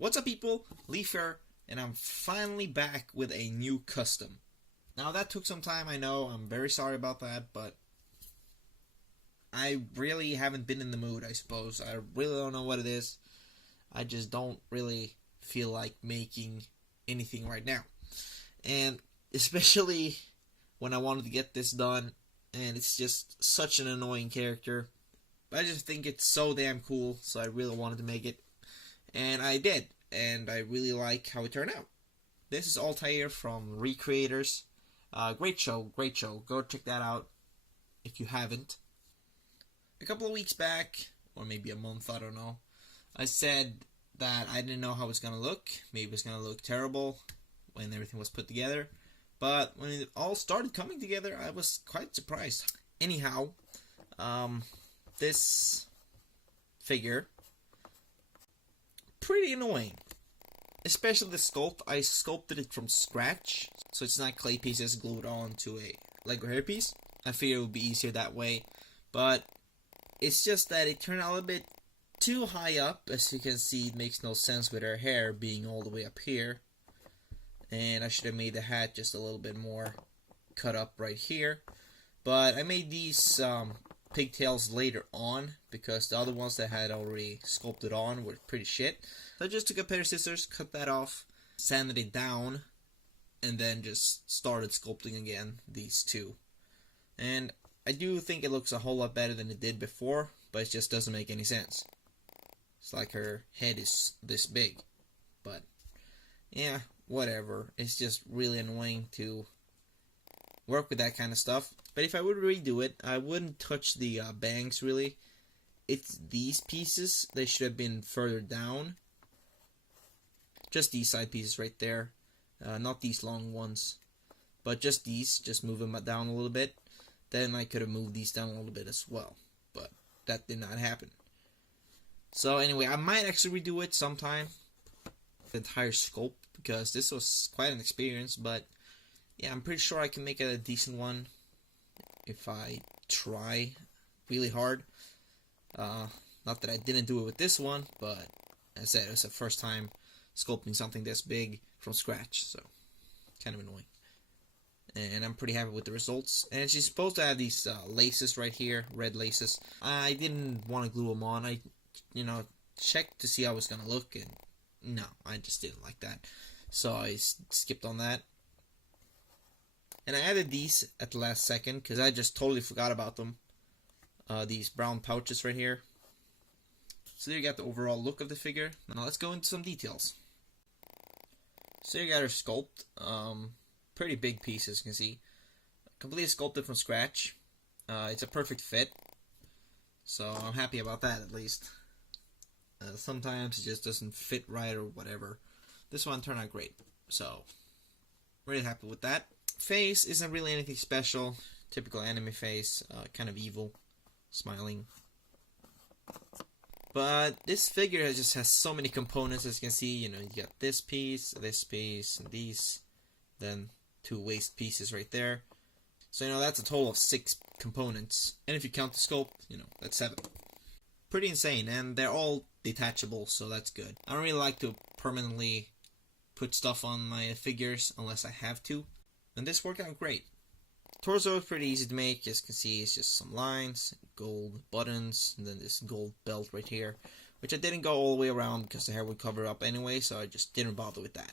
What's up, people? Leaf here, and I'm finally back with a new custom. Now that took some time, I know, I'm very sorry about that, but I really haven't been in the mood, I suppose. I really don't know what it is. I just don't really feel like making anything right now. And especially when I wanted to get this done, and it's just such an annoying character. But I just think it's so damn cool, so I really wanted to make it. And I did, and I really like how it turned out. This is Altair from Recreators. Great show, great show. Go check that out if you haven't. A couple of weeks back, or maybe a month, I don't know, I said that I didn't know how it's going to look. Maybe it's going to look terrible when everything was put together. But when it all started coming together, I was quite surprised. Anyhow, this figure, pretty annoying. Especially the sculpt. I sculpted it from scratch, so it's not clay pieces glued on to a Lego hairpiece. I figured it would be easier that way, but it's just that it turned out a little bit too high up. As you can see, it makes no sense with her hair being all the way up here. And I should have made the hat just a little bit more cut up right here. But I made these pigtails later on, because the other ones that I had already sculpted on were pretty shit. So I just took a pair of scissors, cut that off, sanded it down, and then just started sculpting again these two. And I do think it looks a whole lot better than it did before, but it just doesn't make any sense. It's like her head is this big. But yeah, whatever. It's just really annoying to work with that kind of stuff. But if I would redo it, I wouldn't touch the bangs really. It's these pieces. They should have been further down. Just these side pieces right there. Not these long ones. But just these. Just move them down a little bit. Then I could have moved these down a little bit as well. But that did not happen. So anyway, I might actually redo it sometime. The entire sculpt. Because this was quite an experience. But yeah, I'm pretty sure I can make it a decent one if I try really hard. Not that I didn't do it with this one, but as I said, it was the first time sculpting something this big from scratch, so kind of annoying. And I'm pretty happy with the results. And she's supposed to have these laces right here, red laces. I didn't want to glue them on. I, checked to see how it was going to look, and no, I just didn't like that. So I skipped on that. And I added these at the last second, because I just totally forgot about them. These brown pouches right here. So there you got the overall look of the figure. Now let's go into some details. So you got her sculpt. Pretty big piece, as you can see. Completely sculpted from scratch. It's a perfect fit. So I'm happy about that, at least. Sometimes it just doesn't fit right or whatever. This one turned out great. So, really happy with that. Face isn't really anything special. Typical anime face. Kind of evil. Smiling. But this figure just has so many components, as you can see. You got this piece, and these. Then 2 waist pieces right there. So, that's a total of 6 components. And if you count the sculpt, that's 7. Pretty insane, and they're all detachable, so that's good. I don't really like to permanently put stuff on my figures unless I have to. And this worked out great. Torso is pretty easy to make. As you can see, it's just some lines, gold buttons, and then this gold belt right here, which I didn't go all the way around because the hair would cover up anyway, so I just didn't bother with that.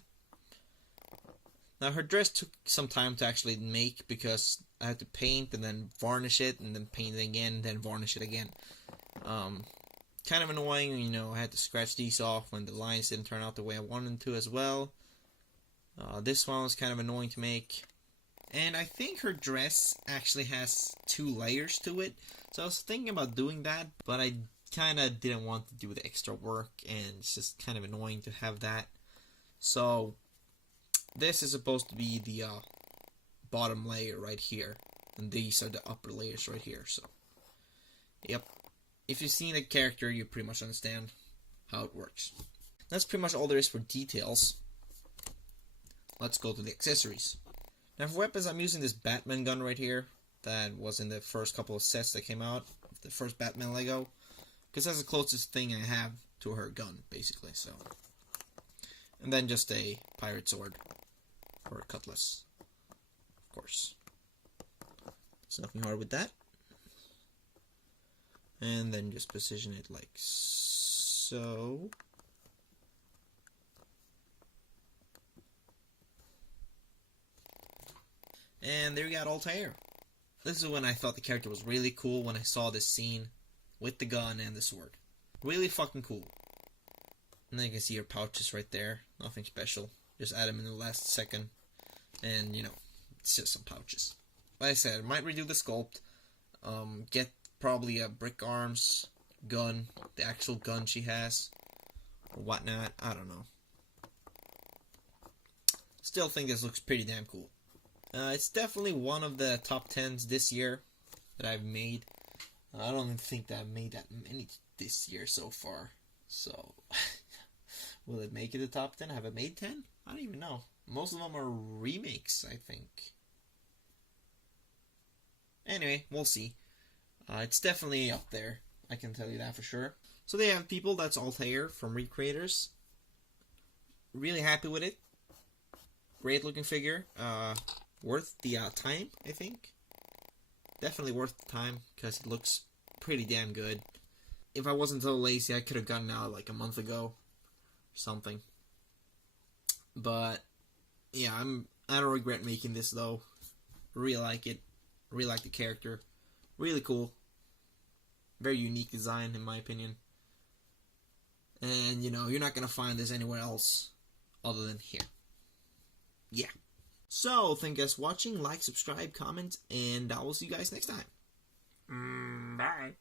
Now, her dress took some time to actually make because I had to paint and then varnish it, and then paint it again, and then varnish it again. Kind of annoying, I had to scratch these off when the lines didn't turn out the way I wanted them to as well. This one was kind of annoying to make. And I think her dress actually has 2 layers to it. So I was thinking about doing that, but I kind of didn't want to do the extra work, and it's just kind of annoying to have that. So this is supposed to be the bottom layer right here, and these are the upper layers right here. So, yep. If you've seen the character, you pretty much understand how it works. That's pretty much all there is for details. Let's go to the accessories. Now for weapons, I'm using this Batman gun right here. That was in the first couple of sets that came out. The first Batman Lego. Because that's the closest thing I have to her gun, basically. So, And then just a pirate sword. Or a cutlass. Of course. There's nothing hard with that. And then just position it like so. And there you got Altair. This is when I thought the character was really cool, when I saw this scene with the gun and the sword. Really fucking cool. And then you can see your pouches right there. Nothing special. Just add them in the last second. And, you know, it's just some pouches. Like I said, I might redo the sculpt. Get probably a brick arms gun. The actual gun she has. Or whatnot. I don't know. Still think this looks pretty damn cool. It's definitely one of the top 10s this year that I've made. I don't even think that I've made that many this year so far. So, will it make it the top 10? Have I made 10? I don't even know. Most of them are remakes, I think. Anyway, we'll see. It's definitely up there. I can tell you that for sure. So they have people. That's Altair from Recreators. Really happy with it. Great looking figure. Worth the time, I think. Definitely worth the time because it looks pretty damn good. If I wasn't so lazy, I could have gotten out like a month ago or something. But yeah, I don't regret making this though. Really like it. Really like the character. Really cool. Very unique design in my opinion. And you know, you're not gonna find this anywhere else other than here. Yeah. So, thank you guys for watching. Like, subscribe, comment, and I will see you guys next time. Bye.